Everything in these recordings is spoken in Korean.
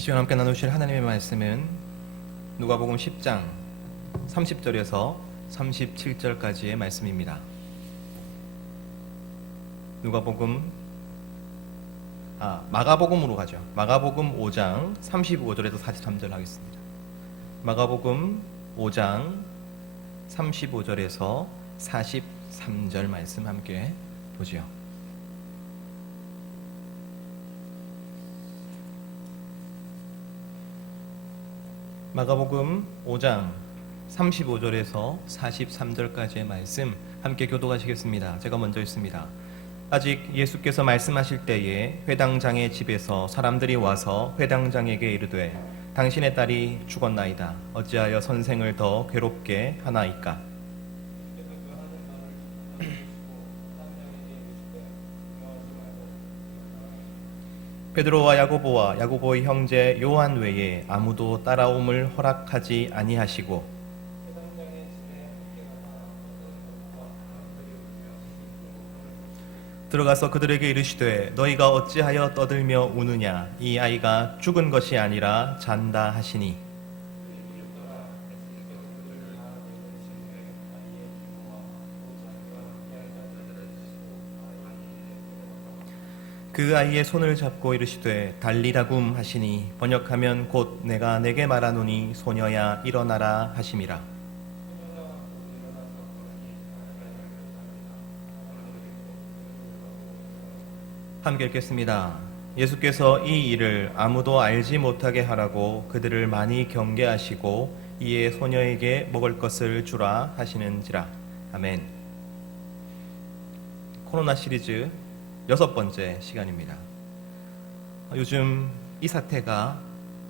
이 시간 함께 나누실 하나님의 말씀은 누가복음 10장 30절에서 37절까지의 말씀입니다. 마가복음으로 가죠. 마가복음 5장 35절에서 43절 하겠습니다. 마가복음 5장 35절에서 43절 말씀 함께 보지요. 마가복음 5장 35절에서 43절까지의 말씀 함께 교독하시겠습니다. 제가 먼저 읽습니다. 아직 예수께서 말씀하실 때에 회당장의 집에서 사람들이 와서 회당장에게 이르되 당신의 딸이 죽었나이다. 어찌하여 선생을 더 괴롭게 하나이까? 베드로와 야고보의 형제 요한 외에 아무도 따라옴을 허락하지 아니하시고 들어가서 그들에게 이르시되 너희가 어찌하여 떠들며 우느냐? 이 아이가 죽은 것이 아니라 잔다 하시니 그 아이의 손을 잡고 이르시되 달리다굼 하시니 번역하면 곧 내가 내게 말하노니 소녀야 일어나라 하심이라. 함께 읽겠습니다. 예수께서 이 일을 아무도 알지 못하게 하라고 그들을 많이 경계하시고 이에 소녀에게 먹을 것을 주라 하시는지라. 아멘. 코로나 시리즈 6번째 시간입니다. 요즘 이 사태가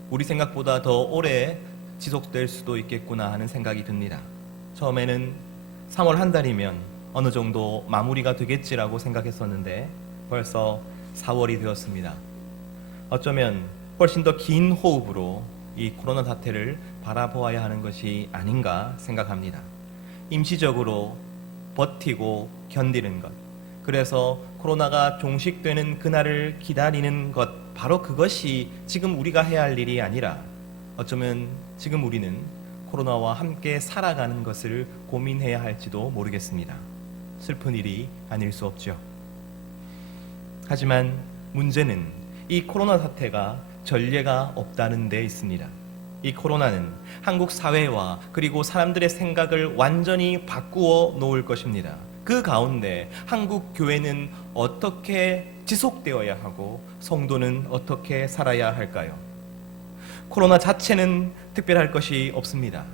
우리 생각보다 더 오래 지속될 수도 있겠구나 하는 생각이 듭니다. 처음에는 3월 한 달이면 어느 정도 마무리가 되겠지라고 생각했었는데 벌써 4월이 되었습니다. 어쩌면 훨씬 더 긴 호흡으로 이 코로나 사태를 바라보아야 하는 것이 아닌가 생각합니다. 임시적으로 버티고 견디는 것, 그래서 코로나가 종식되는 그날을 기다리는 것, 바로 그것이 지금 우리가 해야 할 일이 아니라 어쩌면 지금 우리는 코로나와 함께 살아가는 것을 고민해야 할지도 모르겠습니다. 슬픈 일이 아닐 수 없죠. 하지만 문제는 이 코로나 사태가 전례가 없다는 데 있습니다. 이 코로나는 한국 사회와 그리고 사람들의 생각을 완전히 바꾸어 놓을 것입니다. 그 가운데 한국 교회는 어떻게 지속되어야 하고 성도는 어떻게 살아야 할까요? 코로나 자체는 특별할 것이 없습니다.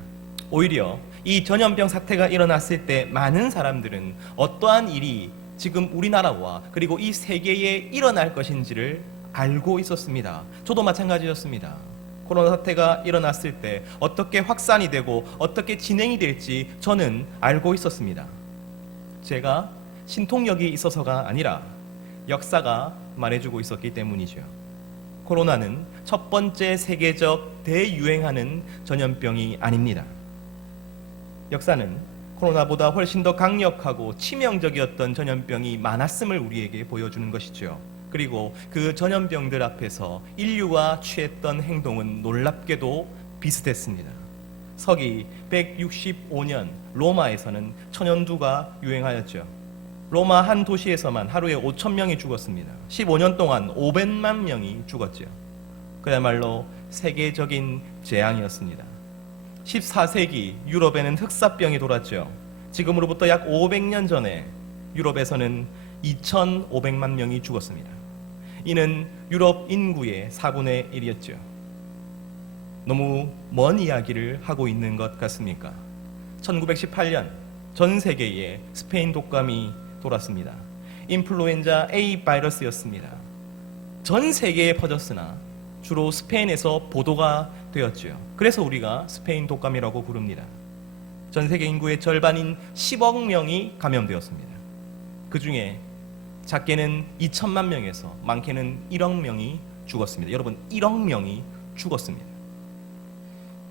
오히려 이 전염병 사태가 일어났을 때 많은 사람들은 어떠한 일이 지금 우리나라와 그리고 이 세계에 일어날 것인지를 알고 있었습니다. 저도 마찬가지였습니다. 코로나 사태가 일어났을 때 어떻게 확산이 되고 어떻게 진행이 될지 저는 알고 있었습니다. 제가 신통력이 있어서가 아니라 역사가 말해주고 있었기 때문이죠. 코로나는 첫 번째 세계적 대유행하는 전염병이 아닙니다. 역사는 코로나보다 훨씬 더 강력하고 치명적이었던 전염병이 많았음을 우리에게 보여주는 것이죠. 그리고 그 전염병들 앞에서 인류가 취했던 행동은 놀랍게도 비슷했습니다. 서기 165년 로마에서는 천연두가 유행하였죠. 로마 한 도시에서만 하루에 5,000명이 죽었습니다. 15년 동안 500만 명이 죽었죠. 그야말로 세계적인 재앙이었습니다. 14세기 유럽에는 흑사병이 돌았죠. 지금으로부터 약 500년 전에 유럽에서는 2,500만 명이 죽었습니다. 이는 유럽 인구의 4분의 1이었죠. 너무 먼 이야기를 하고 있는 것 같습니까? 1918년 전 세계에 스페인 독감이 돌았습니다. 인플루엔자 A 바이러스였습니다. 전 세계에 퍼졌으나 주로 스페인에서 보도가 되었죠. 그래서 우리가 스페인 독감이라고 부릅니다. 전 세계 인구의 절반인 10억 명이 감염되었습니다. 그 중에 작게는 2천만 명에서 많게는 1억 명이 죽었습니다. 여러분, 1억 명이 죽었습니다.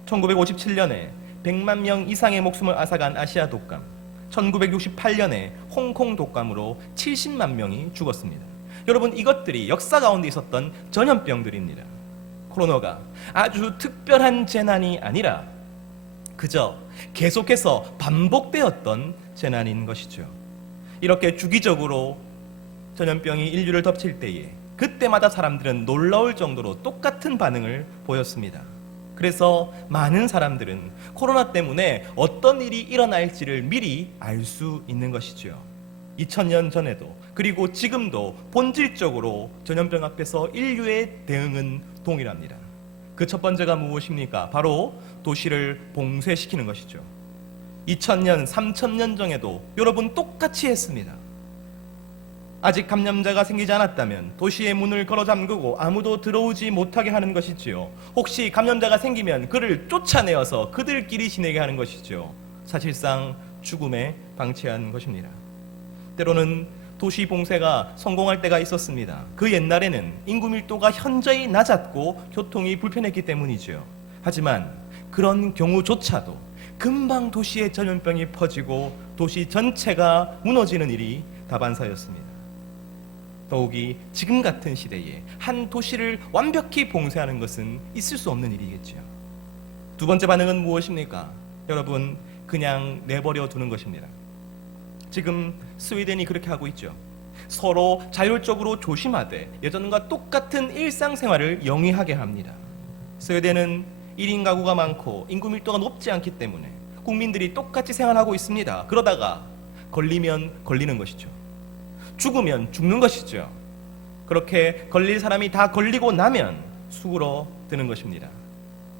1957년에 100만 명 이상의 목숨을 앗아간 아시아 독감, 1968년에 홍콩 독감으로 70만 명이 죽었습니다. 여러분, 이것들이 역사 가운데 있었던 전염병들입니다. 코로나가 아주 특별한 재난이 아니라 그저 계속해서 반복되었던 재난인 것이죠. 이렇게 주기적으로 전염병이 인류를 덮칠 때에 그때마다 사람들은 놀라울 정도로 똑같은 반응을 보였습니다. 그래서 많은 사람들은 코로나 때문에 어떤 일이 일어날지를 미리 알 수 있는 것이죠. 2000년 전에도 그리고 지금도 본질적으로 전염병 앞에서 인류의 대응은 동일합니다. 그 첫 번째가 무엇입니까? 바로 도시를 봉쇄시키는 것이죠. 2000년, 3000년 전에도 여러분 똑같이 했습니다. 아직 감염자가 생기지 않았다면 도시의 문을 걸어 잠그고 아무도 들어오지 못하게 하는 것이지요. 혹시 감염자가 생기면 그를 쫓아내어서 그들끼리 지내게 하는 것이죠. 사실상 죽음에 방치한 것입니다. 때로는 도시 봉쇄가 성공할 때가 있었습니다. 그 옛날에는 인구 밀도가 현저히 낮았고 교통이 불편했기 때문이죠. 하지만 그런 경우조차도 금방 도시의 전염병이 퍼지고 도시 전체가 무너지는 일이 다반사였습니다. 더욱이 지금 같은 시대에 한 도시를 완벽히 봉쇄하는 것은 있을 수 없는 일이겠죠. 두 번째 반응은 무엇입니까? 여러분, 그냥 내버려 두는 것입니다. 지금 스웨덴이 그렇게 하고 있죠. 서로 자율적으로 조심하되 예전과 똑같은 일상생활을 영위하게 합니다. 스웨덴은 1인 가구가 많고 인구 밀도가 높지 않기 때문에 국민들이 똑같이 생활하고 있습니다. 그러다가 걸리면 걸리는 것이죠. 죽으면 죽는 것이죠. 그렇게 걸릴 사람이 다 걸리고 나면 수그러드는 것입니다.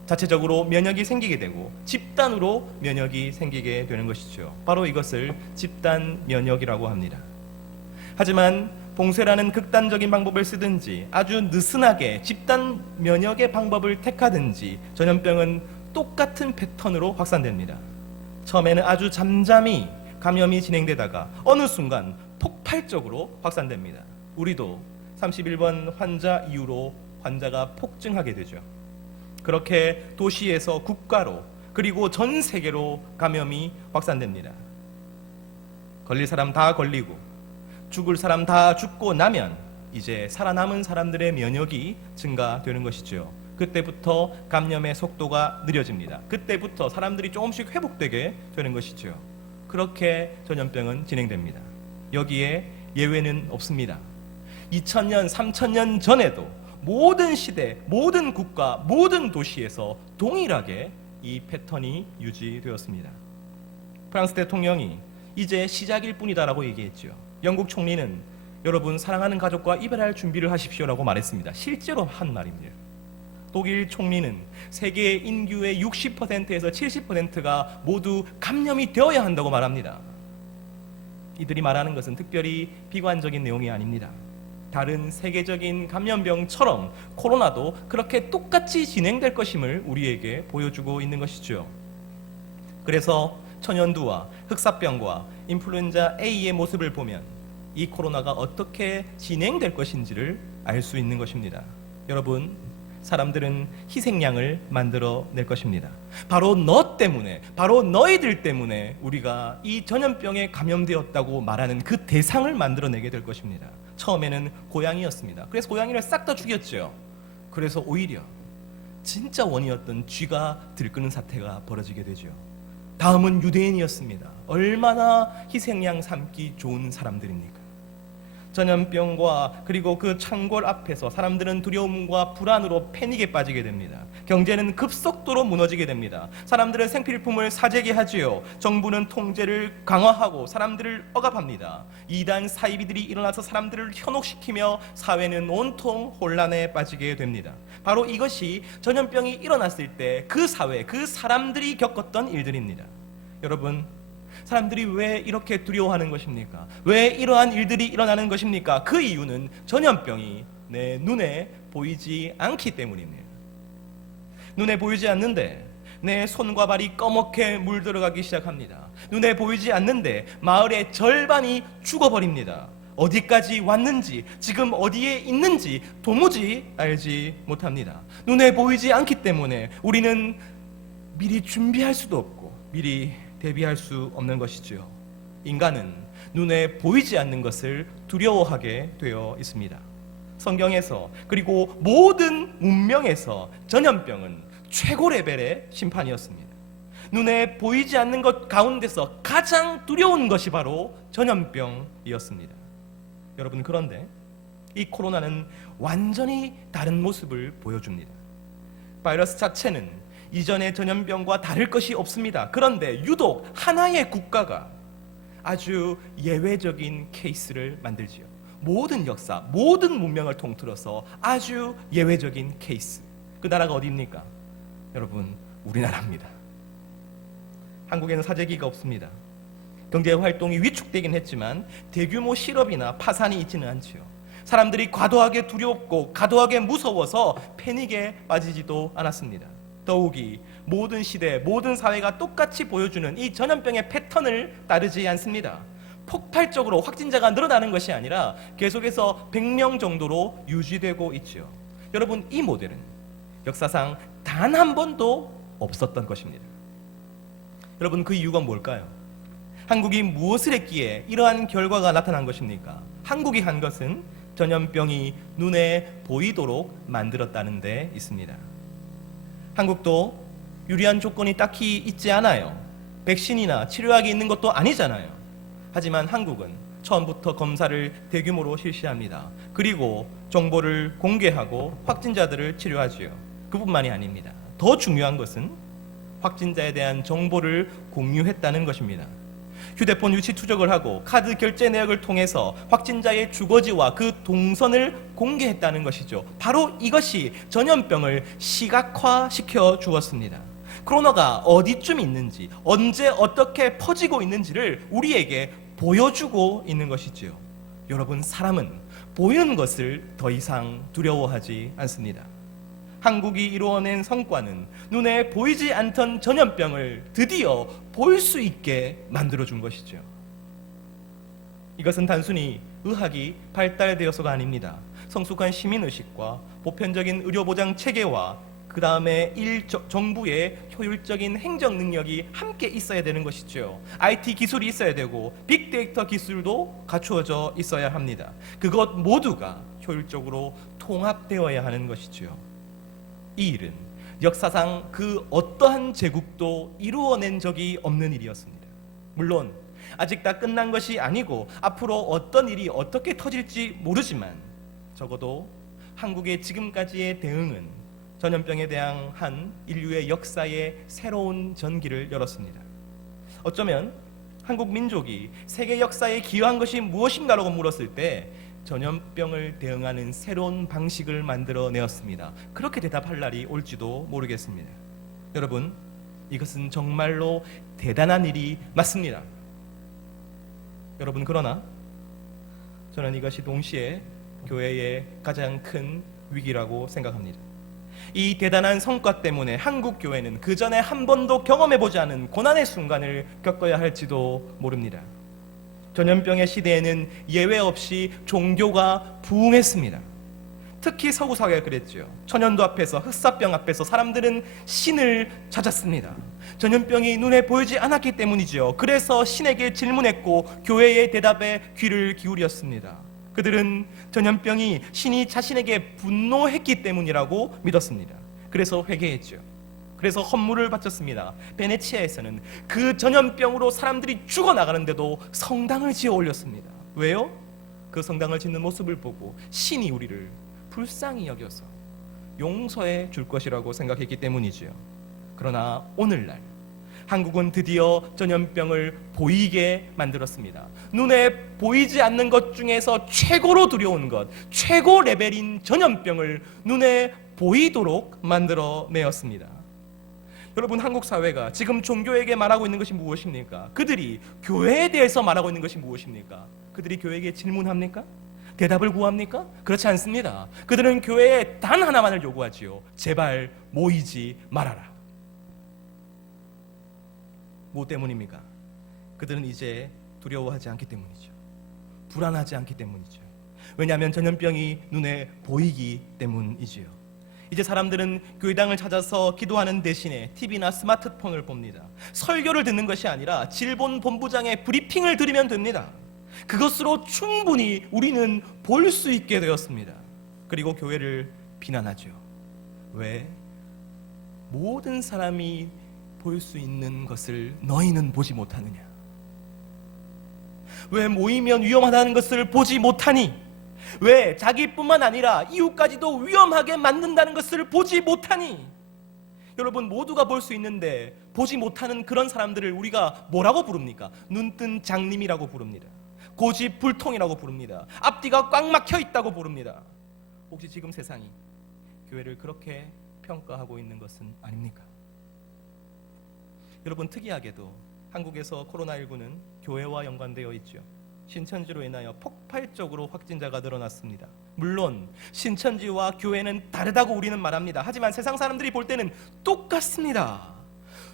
자체적으로 면역이 생기게 되고 집단으로 면역이 생기게 되는 것이죠. 바로 이것을 집단 면역이라고 합니다. 하지만 봉쇄라는 극단적인 방법을 쓰든지 아주 느슨하게 집단 면역의 방법을 택하든지 전염병은 똑같은 패턴으로 확산됩니다. 처음에는 아주 잠잠히 감염이 진행되다가 어느 순간 폭발적으로 확산됩니다. 우리도 31번 환자 이후로 환자가 폭증하게 되죠. 그렇게 도시에서 국가로 그리고 전 세계로 감염이 확산됩니다. 걸릴 사람 다 걸리고 죽을 사람 다 죽고 나면 이제 살아남은 사람들의 면역이 증가되는 것이죠. 그때부터 감염의 속도가 느려집니다. 그때부터 사람들이 조금씩 회복되게 되는 것이죠. 그렇게 전염병은 진행됩니다. 여기에 예외는 없습니다. 2000년, 3000년 전에도 모든 시대, 모든 국가, 모든 도시에서 동일하게 이 패턴이 유지되었습니다. 프랑스 대통령이 이제 시작일 뿐이다라고 얘기했죠. 영국 총리는 여러분 사랑하는 가족과 이별할 준비를 하십시오라고 말했습니다. 실제로 한 말입니다. 독일 총리는 세계 인구의 60%에서 70%가 모두 감염이 되어야 한다고 말합니다. 이들이 말하는 것은 특별히 비관적인 내용이 아닙니다. 다른 세계적인 감염병처럼 코로나도 그렇게 똑같이 진행될 것임을 우리에게 보여주고 있는 것이죠. 그래서 천연두와 흑사병과 인플루엔자 A의 모습을 보면 이 코로나가 어떻게 진행될 것인지를 알 수 있는 것입니다. 여러분, 사람들은 희생양을 만들어낼 것입니다. 바로 너 때문에, 바로 너희들 때문에 우리가 이 전염병에 감염되었다고 말하는 그 대상을 만들어내게 될 것입니다. 처음에는 고양이였습니다. 그래서 고양이를 싹 다 죽였죠. 그래서 오히려 진짜 원인이었던 쥐가 들끓는 사태가 벌어지게 되죠. 다음은 유대인이었습니다. 얼마나 희생양 삼기 좋은 사람들입니까? 전염병과 그리고 그 창궐 앞에서 사람들은 두려움과 불안으로 패닉에 빠지게 됩니다. 경제는 급속도로 무너지게 됩니다. 사람들은 생필품을 사재기 하지요. 정부는 통제를 강화하고 사람들을 억압합니다. 이단 사이비들이 일어나서 사람들을 현혹시키며 사회는 온통 혼란에 빠지게 됩니다. 바로 이것이 전염병이 일어났을 때 그 사회, 그 사람들이 겪었던 일들입니다. 여러분, 사람들이 왜 이렇게 두려워하는 것입니까? 왜 이러한 일들이 일어나는 것입니까? 그 이유는 전염병이 내 눈에 보이지 않기 때문입니다. 눈에 보이지 않는데 내 손과 발이 꺼멓게 물들어가기 시작합니다. 눈에 보이지 않는데 마을의 절반이 죽어버립니다. 어디까지 왔는지, 지금 어디에 있는지 도무지 알지 못합니다. 눈에 보이지 않기 때문에 우리는 미리 준비할 수도 없고 미리 대비할 수 없는 것이죠. 인간은 눈에 보이지 않는 것을 두려워하게 되어 있습니다. 성경에서 그리고 모든 문명에서 전염병은 최고 레벨의 심판이었습니다. 눈에 보이지 않는 것 가운데서 가장 두려운 것이 바로 전염병이었습니다. 여러분, 그런데 이 코로나는 완전히 다른 모습을 보여줍니다. 바이러스 자체는 이전의 전염병과 다를 것이 없습니다. 그런데 유독 하나의 국가가 아주 예외적인 케이스를 만들지요. 모든 역사, 모든 문명을 통틀어서 아주 예외적인 케이스. 그 나라가 어디입니까? 여러분, 우리나라입니다. 한국에는 사재기가 없습니다. 경제 활동이 위축되긴 했지만 대규모 실업이나 파산이 있지는 않지요. 사람들이 과도하게 두렵고 과도하게 무서워서 패닉에 빠지지도 않았습니다. 더욱이 모든 시대, 모든 사회가 똑같이 보여주는 이 전염병의 패턴을 따르지 않습니다. 폭발적으로 확진자가 늘어나는 것이 아니라 계속해서 100명 정도로 유지되고 있죠. 여러분, 이 모델은 역사상 단 한 번도 없었던 것입니다. 여러분, 그 이유가 뭘까요? 한국이 무엇을 했기에 이러한 결과가 나타난 것입니까? 한국이 한 것은 전염병이 눈에 보이도록 만들었다는 데 있습니다. 한국도 유리한 조건이 딱히 있지 않아요. 백신이나 치료약이 있는 것도 아니잖아요. 하지만 한국은 처음부터 검사를 대규모로 실시합니다. 그리고 정보를 공개하고 확진자들을 치료하지요. 그뿐만이 아닙니다. 더 중요한 것은 확진자에 대한 정보를 공유했다는 것입니다. 휴대폰 위치 투적을 하고 카드 결제 내역을 통해서 확진자의 주거지와 그 동선을 공개했다는 것이죠. 바로 이것이 전염병을 시각화시켜 주었습니다. 코로나가 어디쯤 있는지, 언제 어떻게 퍼지고 있는지를 우리에게 보여주고 있는 것이지요. 여러분, 사람은 보이는 것을 더 이상 두려워하지 않습니다. 한국이 이루어낸 성과는 눈에 보이지 않던 전염병을 드디어 볼 수 있게 만들어준 것이죠. 이것은 단순히 의학이 발달되어서가 아닙니다. 성숙한 시민의식과 보편적인 의료보장 체계와 그 다음에 정부의 효율적인 행정 능력이 함께 있어야 되는 것이죠. IT 기술이 있어야 되고 빅데이터 기술도 갖추어져 있어야 합니다. 그것 모두가 효율적으로 통합되어야 하는 것이죠. 이 일은 역사상 그 어떠한 제국도 이루어낸 적이 없는 일이었습니다. 물론 아직 다 끝난 것이 아니고 앞으로 어떤 일이 어떻게 터질지 모르지만 적어도 한국의 지금까지의 대응은 전염병에 대한 한 인류의 역사의 새로운 전기를 열었습니다. 어쩌면 한국 민족이 세계 역사에 기여한 것이 무엇인가라고 물었을 때 전염병을 대응하는 새로운 방식을 만들어내었습니다. 그렇게 대답할 날이 올지도 모르겠습니다. 여러분, 이것은 정말로 대단한 일이 맞습니다. 여러분, 그러나 저는 이것이 동시에 교회의 가장 큰 위기라고 생각합니다. 이 대단한 성과 때문에 한국 교회는 그 전에 한 번도 경험해보지 않은 고난의 순간을 겪어야 할지도 모릅니다. 전염병의 시대에는 예외 없이 종교가 부흥했습니다. 특히 서구 사회가 그랬죠. 천연두 앞에서, 흑사병 앞에서 사람들은 신을 찾았습니다. 전염병이 눈에 보이지 않았기 때문이죠. 그래서 신에게 질문했고 교회의 대답에 귀를 기울였습니다. 그들은 전염병이 신이 자신에게 분노했기 때문이라고 믿었습니다. 그래서 회개했죠. 그래서 헌물을 바쳤습니다. 베네치아에서는 그 전염병으로 사람들이 죽어나가는데도 성당을 지어 올렸습니다. 왜요? 그 성당을 짓는 모습을 보고 신이 우리를 불쌍히 여겨서 용서해 줄 것이라고 생각했기 때문이지요. 그러나 오늘날 한국은 드디어 전염병을 보이게 만들었습니다. 눈에 보이지 않는 것 중에서 최고로 두려운 것, 최고 레벨인 전염병을 눈에 보이도록 만들어내었습니다. 여러분, 한국 사회가 지금 종교에게 말하고 있는 것이 무엇입니까? 그들이 교회에 대해서 말하고 있는 것이 무엇입니까? 그들이 교회에게 질문합니까? 대답을 구합니까? 그렇지 않습니다. 그들은 교회에 단 하나만을 요구하지요. 제발 모이지 말아라. 뭐 때문입니까? 그들은 이제 두려워하지 않기 때문이죠. 불안하지 않기 때문이죠. 왜냐하면 전염병이 눈에 보이기 때문이지요. 이제 사람들은 교회당을 찾아서 기도하는 대신에 TV나 스마트폰을 봅니다. 설교를 듣는 것이 아니라 질본 본부장의 브리핑을 들으면 됩니다. 그것으로 충분히 우리는 볼 수 있게 되었습니다. 그리고 교회를 비난하죠. 왜? 모든 사람이 볼 수 있는 것을 너희는 보지 못하느냐? 왜 모이면 위험하다는 것을 보지 못하니? 왜 자기뿐만 아니라 이웃까지도 위험하게 만든다는 것을 보지 못하니? 여러분, 모두가 볼 수 있는데 보지 못하는 그런 사람들을 우리가 뭐라고 부릅니까? 눈뜬 장님이라고 부릅니다. 고집불통이라고 부릅니다. 앞뒤가 꽉 막혀 있다고 부릅니다. 혹시 지금 세상이 교회를 그렇게 평가하고 있는 것은 아닙니까? 여러분, 특이하게도 한국에서 코로나19는 교회와 연관되어 있죠. 신천지로 인하여 폭발적으로 확진자가 늘어났습니다. 물론 신천지와 교회는 다르다고 우리는 말합니다. 하지만 세상 사람들이 볼 때는 똑같습니다.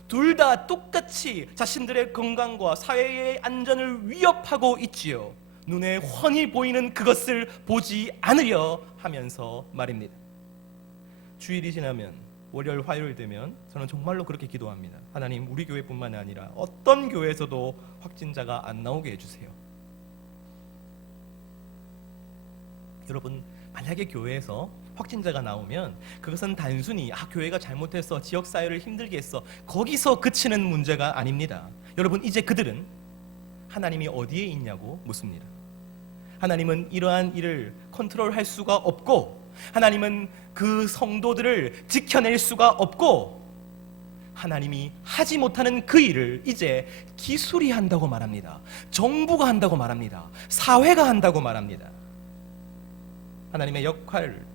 둘 다 똑같이 자신들의 건강과 사회의 안전을 위협하고 있지요. 눈에 훤히 보이는 그것을 보지 않으려 하면서 말입니다. 주일이 지나면, 월요일, 화요일 되면 저는 정말로 그렇게 기도합니다. 하나님, 우리 교회뿐만 아니라 어떤 교회에서도 확진자가 안 나오게 해주세요. 여러분, 만약에 교회에서 확진자가 나오면 그것은 단순히 교회가 잘못해서 지역사회를 힘들게 했어, 거기서 그치는 문제가 아닙니다. 여러분, 이제 그들은 하나님이 어디에 있냐고 묻습니다. 하나님은 이러한 일을 컨트롤할 수가 없고, 하나님은 그 성도들을 지켜낼 수가 없고, 하나님이 하지 못하는 그 일을 이제 기술이 한다고 말합니다. 정부가 한다고 말합니다. 사회가 한다고 말합니다. 하나님의 역할을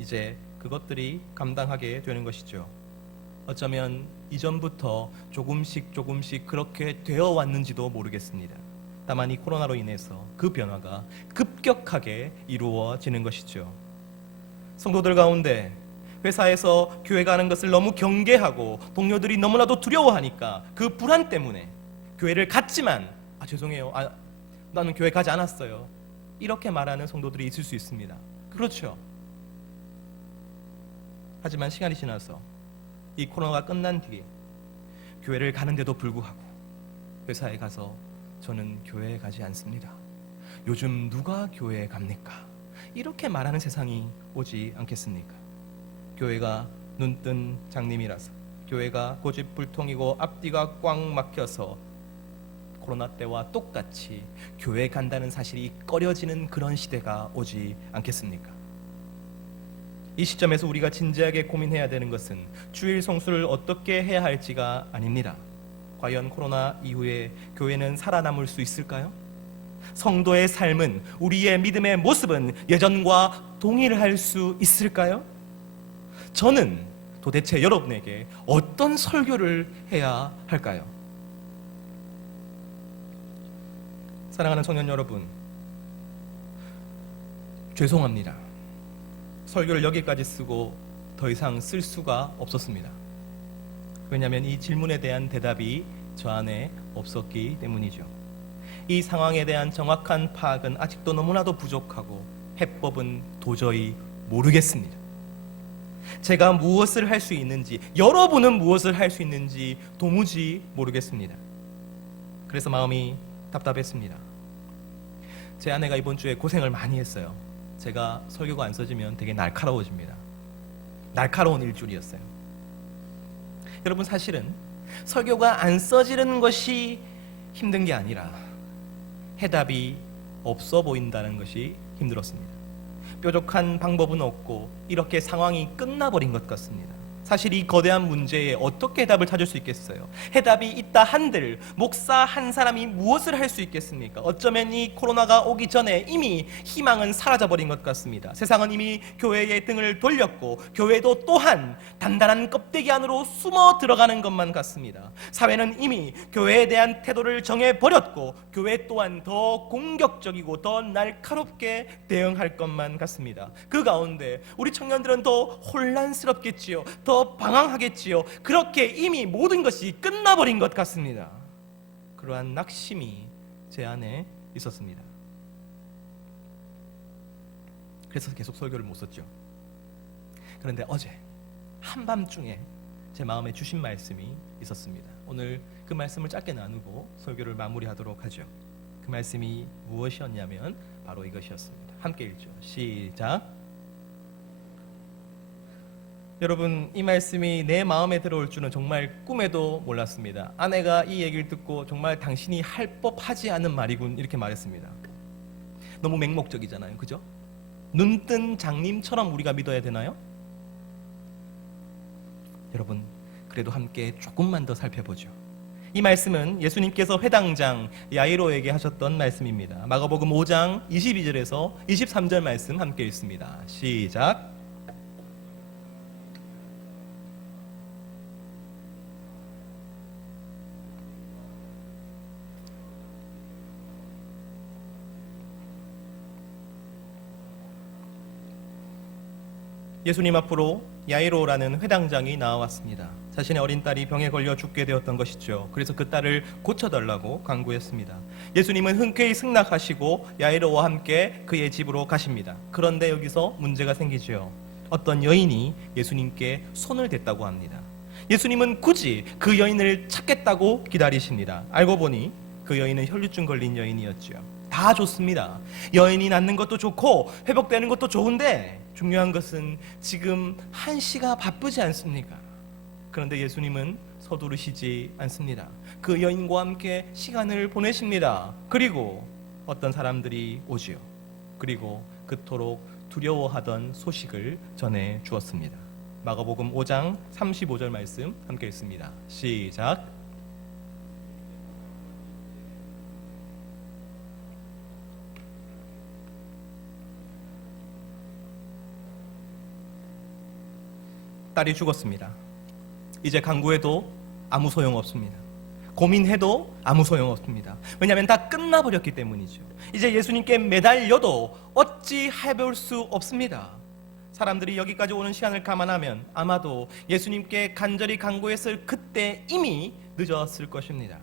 이제 그것들이 감당하게 되는 것이죠. 어쩌면 이전부터 조금씩 그렇게 되어 왔는지도 모르겠습니다. 다만 이 코로나로 인해서 그 변화가 급격하게 이루어지는 것이죠. 성도들 가운데 회사에서 교회 가는 것을 너무 경계하고 동료들이 너무나도 두려워하니까 그 불안 때문에 교회를 갔지만 죄송해요, 나는 교회 가지 않았어요, 이렇게 말하는 성도들이 있을 수 있습니다. 그렇죠. 하지만 시간이 지나서 이 코로나가 끝난 뒤에 교회를 가는데도 불구하고 회사에 가서 저는 교회에 가지 않습니다, 요즘 누가 교회에 갑니까? 이렇게 말하는 세상이 오지 않겠습니까? 교회가 눈뜬 장님이라서, 교회가 고집불통이고 앞뒤가 꽉 막혀서 코로나 때와 똑같이 교회 간다는 사실이 꺼려지는 그런 시대가 오지 않겠습니까? 이 시점에서 우리가 진지하게 고민해야 되는 것은 주일 성수를 어떻게 해야 할지가 아닙니다. 과연 코로나 이후에 교회는 살아남을 수 있을까요? 성도의 삶은, 우리의 믿음의 모습은 예전과 동일할 수 있을까요? 저는 도대체 여러분에게 어떤 설교를 해야 할까요? 사랑하는 청년 여러분, 죄송합니다. 설교를 여기까지 쓰고 더 이상 쓸 수가 없었습니다. 왜냐하면 이 질문에 대한 대답이 저 안에 없었기 때문이죠. 이 상황에 대한 정확한 파악은 아직도 너무나도 부족하고 해법은 도저히 모르겠습니다. 제가 무엇을 할 수 있는지, 여러분은 무엇을 할 수 있는지 도무지 모르겠습니다. 그래서 마음이 답답했습니다. 제 아내가 이번 주에 고생을 많이 했어요. 제가 설교가 안 써지면 되게 날카로워집니다. 날카로운 일주일이었어요. 여러분, 사실은 설교가 안 써지는 것이 힘든 게 아니라 해답이 없어 보인다는 것이 힘들었습니다. 뾰족한 방법은 없고 이렇게 상황이 끝나버린 것 같습니다. 사실 이 거대한 문제에 어떻게 해답을 찾을 수 있겠어요? 해답이 있다 한들 목사 한 사람이 무엇을 할 수 있겠습니까? 어쩌면 이 코로나가 오기 전에 이미 희망은 사라져버린 것 같습니다. 세상은 이미 교회의 등을 돌렸고 교회도 또한 단단한 껍데기 안으로 숨어 들어가는 것만 같습니다. 사회는 이미 교회에 대한 태도를 정해버렸고 교회 또한 더 공격적이고 더 날카롭게 대응할 것만 같습니다. 그 가운데 우리 청년들은 더 혼란스럽겠지요, 더 방황하겠지요. 그렇게 이미 모든 것이 끝나버린 것 같습니다. 그러한 낙심이 제 안에 있었습니다. 그래서 계속 설교를 못 썼죠. 그런데 어제 한밤중에 제 마음에 주신 말씀이 있었습니다. 오늘 그 말씀을 짧게 나누고 설교를 마무리하도록 하죠. 그 말씀이 무엇이었냐면 바로 이것이었습니다. 함께 읽죠. 시작. 여러분, 이 말씀이 내 마음에 들어올 줄은 정말 꿈에도 몰랐습니다. 아내가 이 얘기를 듣고 정말 당신이 할 법하지 않은 말이군 이렇게 말했습니다. 너무 맹목적이잖아요, 그죠? 눈뜬 장님처럼 우리가 믿어야 되나요? 여러분, 그래도 함께 조금만 더 살펴보죠. 이 말씀은 예수님께서 회당장 야이로에게 하셨던 말씀입니다. 마가복음 5장 22절에서 23절 말씀 함께 읽습니다. 시작. 예수님 앞으로 야이로라는 회당장이 나왔습니다. 자신의 어린 딸이 병에 걸려 죽게 되었던 것이죠. 그래서 그 딸을 고쳐달라고 간구했습니다. 예수님은 흔쾌히 승낙하시고 야이로와 함께 그의 집으로 가십니다. 그런데 여기서 문제가 생기죠. 어떤 여인이 예수님께 손을 댔다고 합니다. 예수님은 굳이 그 여인을 찾겠다고 기다리십니다. 알고 보니 그 여인은 혈류증 걸린 여인이었죠. 다 좋습니다. 여인이 낫는 것도 좋고 회복되는 것도 좋은데 중요한 것은 지금 한시가 바쁘지 않습니까? 그런데 예수님은 서두르시지 않습니다. 그 여인과 함께 시간을 보내십니다. 그리고 어떤 사람들이 오지요. 그리고 그토록 두려워하던 소식을 전해 주었습니다. 마가복음 5장 35절 말씀 함께 읽습니다. 시작. 딸이 죽었습니다. 이제 간구해도 아무 소용 없습니다. 고민해도 아무 소용 없습니다. 왜냐하면 다 끝나버렸기 때문이죠. 이제 예수님께 매달려도 어찌 해볼 수 없습니다. 사람들이 여기까지 오는 시간을 감안하면 아마도 예수님께 간절히 간구했을 그때 이미 늦었을 것입니다.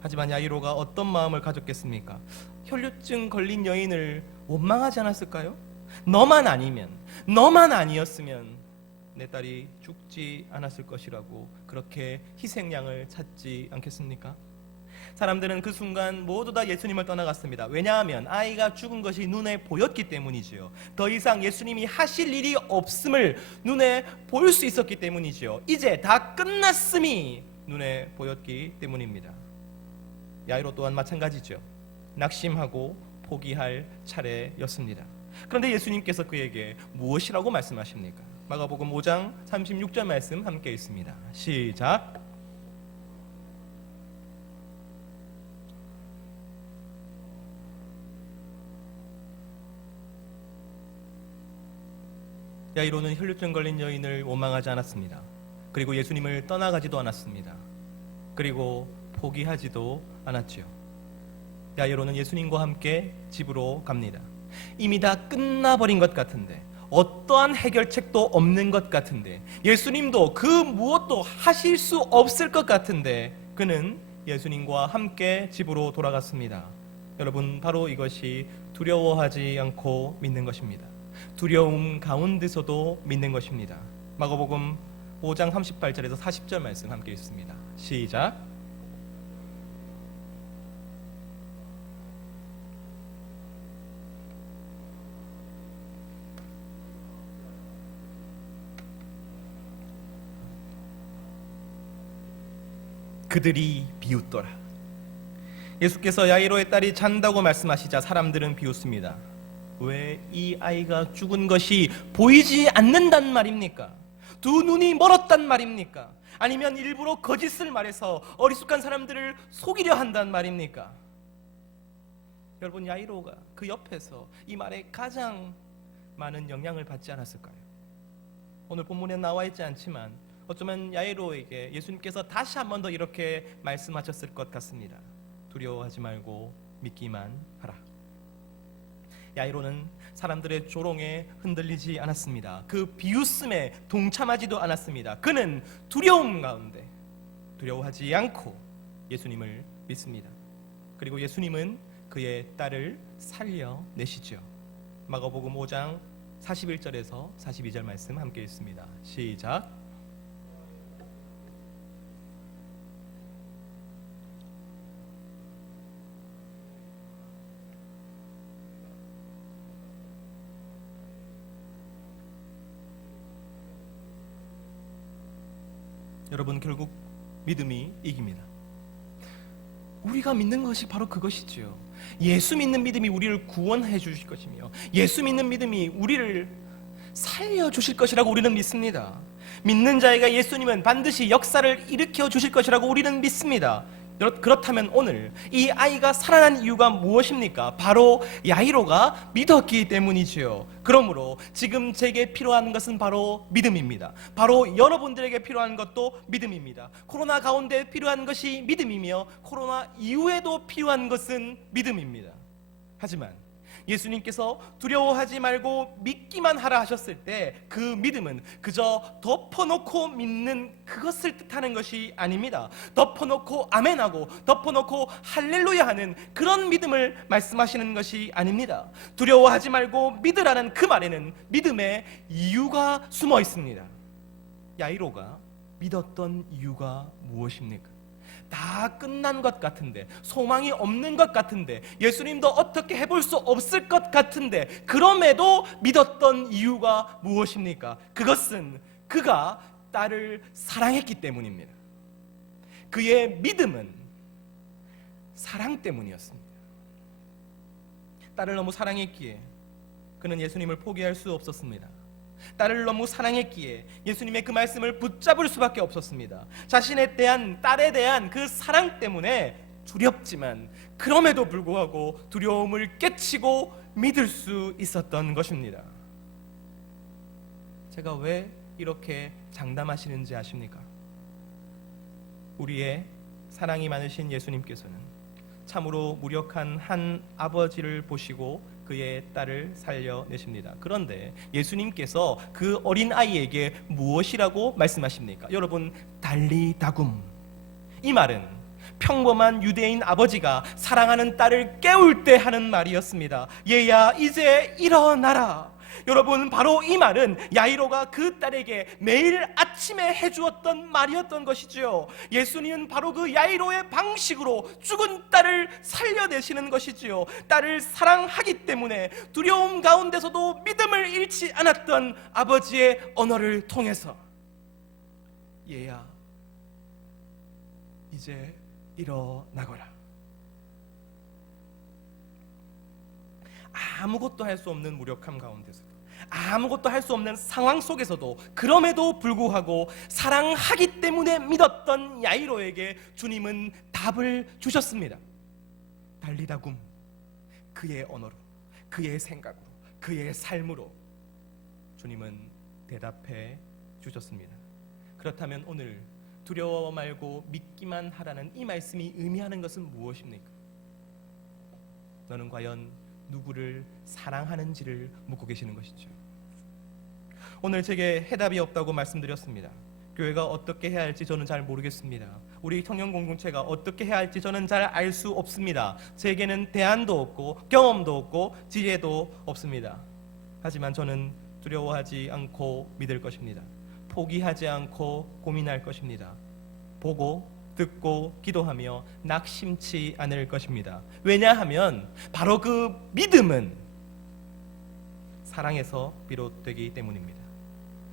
하지만 야이로가 어떤 마음을 가졌겠습니까? 혈류증 걸린 여인을 원망하지 않았을까요? 너만 아니면, 너만 아니었으면 내 딸이 죽지 않았을 것이라고 그렇게 희생양을 찾지 않겠습니까? 사람들은 그 순간 모두 다 예수님을 떠나갔습니다. 왜냐하면 아이가 죽은 것이 눈에 보였기 때문이지요. 더 이상 예수님이 하실 일이 없음을 눈에 보일 수 있었기 때문이지요. 이제 다 끝났음이 눈에 보였기 때문입니다. 야이로 또한 마찬가지죠. 낙심하고 포기할 차례였습니다. 그런데 예수님께서 그에게 무엇이라고 말씀하십니까? 마가복음 5장 36절 말씀 함께 읽습니다. 시작. 야이로는 혈류증 걸린 여인을 원망하지 않았습니다. 그리고 예수님을 떠나가지도 않았습니다. 그리고 포기하지도 않았죠. 야이로는 예수님과 함께 집으로 갑니다. 이미 다 끝나버린 것 같은데, 어떠한 해결책도 없는 것 같은데, 예수님도 그 무엇도 하실 수 없을 것 같은데 그는 예수님과 함께 집으로 돌아갔습니다. 여러분, 바로 이것이 두려워하지 않고 믿는 것입니다. 두려움 가운데서도 믿는 것입니다. 마가복음 5장 38절에서 40절 말씀 함께 읽습니다. 시작. 그들이 비웃더라. 예수께서 야이로의 딸이 잔다고 말씀하시자 사람들은 비웃습니다. 왜 이 아이가 죽은 것이 보이지 않는단 말입니까? 두 눈이 멀었단 말입니까? 아니면 일부러 거짓을 말해서 어리숙한 사람들을 속이려 한단 말입니까? 여러분, 야이로가 그 옆에서 이 말에 가장 많은 영향을 받지 않았을까요? 오늘 본문에 나와 있지 않지만 어쩌면 야이로에게 예수님께서 다시 한 번 더 이렇게 말씀하셨을 것 같습니다. 두려워하지 말고 믿기만 하라. 야이로는 사람들의 조롱에 흔들리지 않았습니다. 그 비웃음에 동참하지도 않았습니다. 그는 두려움 가운데 두려워하지 않고 예수님을 믿습니다. 그리고 예수님은 그의 딸을 살려내시죠. 마가복음 5장 41절에서 42절 말씀 함께 읽습니다. 시작. 여러분, 결국 믿음이 이깁니다. 우리가 믿는 것이 바로 그것이지요. 예수 믿는 믿음이 우리를 구원해 주실 것이며 예수 믿는 믿음이 우리를 살려주실 것이라고 우리는 믿습니다. 믿는 자에게 예수님은 반드시 역사를 일으켜 주실 것이라고 우리는 믿습니다. 그렇다면 오늘 이 아이가 살아난 이유가 무엇입니까? 바로 야이로가 믿었기 때문이지요. 그러므로 지금 제게 필요한 것은 바로 믿음입니다. 바로 여러분들에게 필요한 것도 믿음입니다. 코로나 가운데 필요한 것이 믿음이며 코로나 이후에도 필요한 것은 믿음입니다. 하지만 예수님께서 두려워하지 말고 믿기만 하라 하셨을 때 그 믿음은 그저 덮어놓고 믿는 그것을 뜻하는 것이 아닙니다. 덮어놓고 아멘하고 덮어놓고 할렐루야 하는 그런 믿음을 말씀하시는 것이 아닙니다. 두려워하지 말고 믿으라는 그 말에는 믿음의 이유가 숨어 있습니다. 야이로가 믿었던 이유가 무엇입니까? 다 끝난 것 같은데, 소망이 없는 것 같은데, 예수님도 어떻게 해볼 수 없을 것 같은데, 그럼에도 믿었던 이유가 무엇입니까? 그것은 그가 딸을 사랑했기 때문입니다. 그의 믿음은 사랑 때문이었습니다. 딸을 너무 사랑했기에 그는 예수님을 포기할 수 없었습니다. 딸을 너무 사랑했기에 예수님의 그 말씀을 붙잡을 수밖에 없었습니다. 자신에 대한, 딸에 대한 그 사랑 때문에 두렵지만 그럼에도 불구하고 두려움을 깨치고 믿을 수 있었던 것입니다. 제가 왜 이렇게 장담하시는지 아십니까? 우리의 사랑이 많으신 예수님께서는 참으로 무력한 한 아버지를 보시고 그의 딸을 살려내십니다. 그런데 예수님께서 그 어린 아이에게 무엇이라고 말씀하십니까? 여러분, 달리다굼. 이 말은 평범한 유대인 아버지가 사랑하는 딸을 깨울 때 하는 말이었습니다. 얘야, 이제 일어나라. 여러분, 바로 이 말은 야이로가 그 딸에게 매일 아침에 해주었던 말이었던 것이지요. 예수님은 바로 그 야이로의 방식으로 죽은 딸을 살려내시는 것이지요. 딸을 사랑하기 때문에 두려움 가운데서도 믿음을 잃지 않았던 아버지의 언어를 통해서 얘야, 이제 일어나거라. 아무것도 할 수 없는 무력함 가운데서도, 아무것도 할 수 없는 상황 속에서도 그럼에도 불구하고 사랑하기 때문에 믿었던 야이로에게 주님은 답을 주셨습니다. 달리다굼. 그의 언어로, 그의 생각으로, 그의 삶으로 주님은 대답해 주셨습니다. 그렇다면 오늘 두려워 말고 믿기만 하라는 이 말씀이 의미하는 것은 무엇입니까? 너는 과연 누구를 사랑하는지를 묻고 계시는 것이죠. 오늘 제게 해답이 없다고 말씀드렸습니다. 교회가 어떻게 해야 할지 저는 잘 모르겠습니다. 우리 청년 공동체가 어떻게 해야 할지 저는 잘 알 수 없습니다. 제게는 대안도 없고 경험도 없고 지혜도 없습니다. 하지만 저는 두려워하지 않고 믿을 것입니다. 포기하지 않고 고민할 것입니다. 보고 듣고 기도하며 낙심치 않을 것입니다. 왜냐하면 바로 그 믿음은 사랑에서 비롯되기 때문입니다.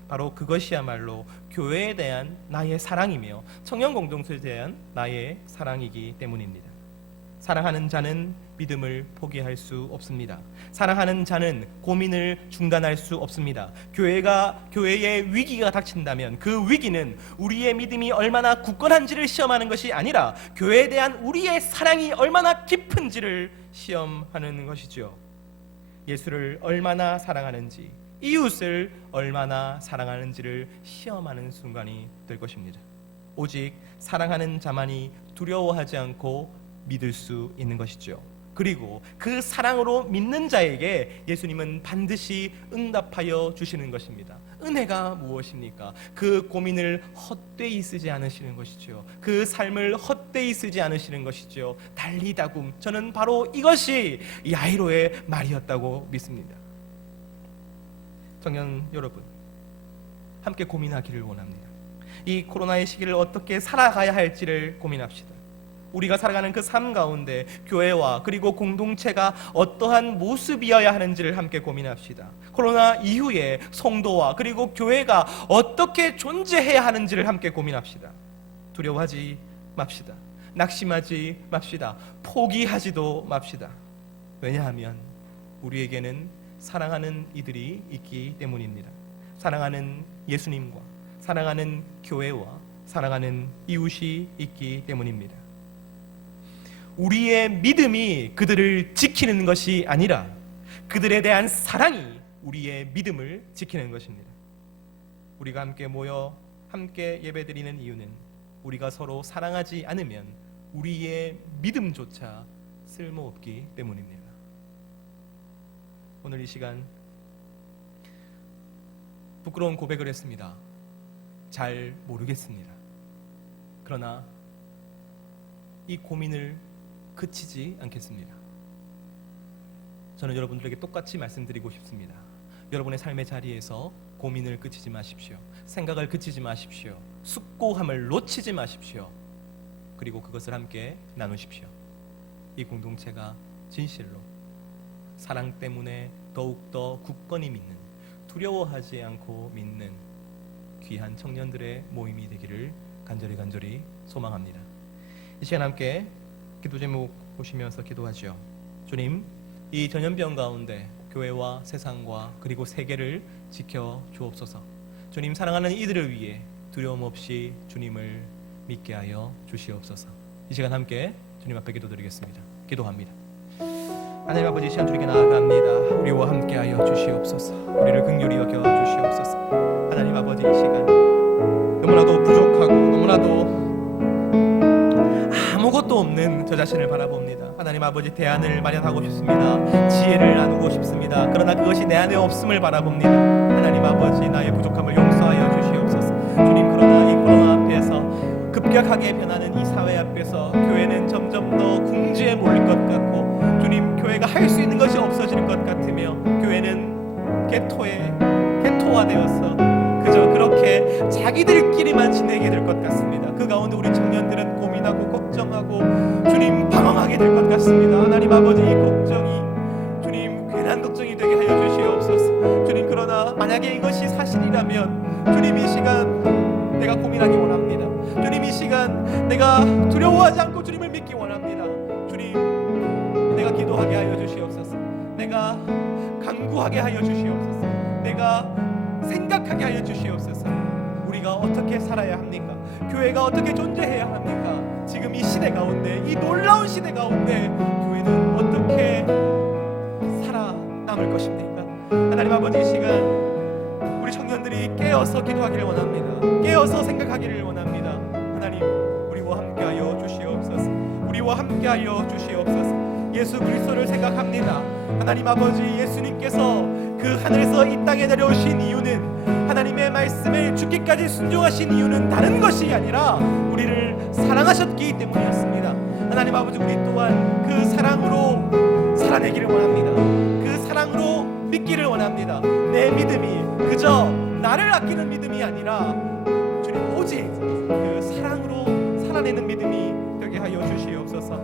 바로 그것이야말로 교회에 대한 나의 사랑이며 청년 공동체에 대한 나의 사랑이기 때문입니다. 사랑하는 자는 믿음을 포기할 수 없습니다. 사랑하는 자는 고민을 중단할 수 없습니다. 교회에 위기가 닥친다면 그 위기는 우리의 믿음이 얼마나 굳건한지를 시험하는 것이 아니라 교회에 대한 우리의 사랑이 얼마나 깊은지를 시험하는 것이죠. 예수를 얼마나 사랑하는지, 이웃을 얼마나 사랑하는지를 시험하는 순간이 될 것입니다. 오직 사랑하는 자만이 두려워하지 않고 믿을 수 있는 것이죠. 그리고 그 사랑으로 믿는 자에게 예수님은 반드시 응답하여 주시는 것입니다. 은혜가 무엇입니까? 그 고민을 헛되이 쓰지 않으시는 것이죠. 그 삶을 헛되이 쓰지 않으시는 것이죠. 달리다굼. 저는 바로 이것이 야이로의 말이었다고 믿습니다. 청년 여러분, 함께 고민하기를 원합니다. 이 코로나의 시기를 어떻게 살아가야 할지를 고민합시다. 우리가 살아가는 그 삶 가운데 교회와 그리고 공동체가 어떠한 모습이어야 하는지를 함께 고민합시다. 코로나 이후에 성도와 그리고 교회가 어떻게 존재해야 하는지를 함께 고민합시다. 두려워하지 맙시다. 낙심하지 맙시다. 포기하지도 맙시다. 왜냐하면 우리에게는 사랑하는 이들이 있기 때문입니다. 사랑하는 예수님과 사랑하는 교회와 사랑하는 이웃이 있기 때문입니다. 우리의 믿음이 그들을 지키는 것이 아니라 그들에 대한 사랑이 우리의 믿음을 지키는 것입니다. 우리가 함께 모여 함께 예배드리는 이유는 우리가 서로 사랑하지 않으면 우리의 믿음조차 쓸모없기 때문입니다. 오늘 이 시간 부끄러운 고백을 했습니다. 잘 모르겠습니다. 그러나 이 고민을 그치지 않겠습니다. 저는 여러분들에게 똑같이 말씀드리고 싶습니다. 여러분의 삶의 자리에서 고민을 그치지 마십시오. 생각을 그치지 마십시오. 숙고함을 놓치지 마십시오. 그리고 그것을 함께 나누십시오. 이 공동체가 진실로 사랑 때문에 더욱더 굳건히 믿는, 두려워하지 않고 믿는 귀한 청년들의 모임이 되기를 간절히 소망합니다. 이 시간 함께 기도 제목 보시면서 기도하죠. 주님, 이 전염병 가운데 교회와 세상과 그리고 세계를 지켜 주옵소서. 주님, 사랑하는 이들을 위해 두려움 없이 주님을 믿게 하여 주시옵소서. 이 시간 함께 주님 앞에 기도드리겠습니다. 기도합니다. 하나님 아버지, 시간 주님께 나아갑니다. 우리와 함께 하여 주시옵소서. 우리를 긍휼히 여겨 주시옵소서. 하나님 아버지, 이 시간 너무나도 부족하고 너무나도 아무것도 없는 저 자신을 바라봅니다. 하나님 아버지, 대안을 마련하고 싶습니다. 지혜를 나누고 싶습니다. 그러나 그것이 내 안에 없음을 바라봅니다. 하나님 아버지, 나의 부족함을 용서하여 주시옵소서. 주님, 그러나 이 코로나 앞에서 급격하게 변하는 이 사회 앞에서 교회는 점점 더 궁지에 몰릴 것 같고, 주님, 교회가 할 수 있는 것이 없어질 것 같으며, 교회는 개토화되어서 그저 그렇게 자기들끼리만 지내게 될 것 같습니다. 그 가운데 우리 청년들은 고민하고 걱정하고 주님, 방황하게 될 것 같습니다. 하나님 아버지, 이 걱정이 주님 괜한 걱정이 되게 하여 주시옵소서. 주님, 그러나 만약에 이것이 사실이라면 주님, 이 시간 내가 고민하기 원합니다. 주님, 이 시간 내가 두려워하지 않고 주님을 믿기 원합니다. 주님, 내가 기도하게 하여 주시옵소서. 내가 간구하게 하여 주시옵소서. 내가 생각하게 하여 주시옵소서. 우리가 어떻게 살아야 합니까? 교회가 어떻게 존재해야 합니까? 지금 이 시대 가운데, 이 놀라운 시대 가운데 교회는 어떻게 살아남을 것입니까? 하나님 아버지, 이 시간 우리 청년들이 깨어서 기도하기를 원합니다. 깨어서 생각하기를 원합니다. 하나님, 우리와 함께하여 주시옵소서. 우리와 함께하여 주시옵소서. 예수 그리스도를 생각합니다. 하나님 아버지, 예수님께서 그 하늘에서 이 땅에 내려오신 이유는, 하나님의 말씀을 죽기까지 순종하신 이유는 다른 것이 아니라 우리를 사랑하셨기 때문이었습니다. 하나님 아버지, 우리 또한 그 사랑으로 살아내기를 원합니다. 그 사랑으로 믿기를 원합니다. 내 믿음이 그저 나를 아끼는 믿음이 아니라 주님, 오직 그 사랑으로 살아내는 믿음이 되게 하여 주시옵소서.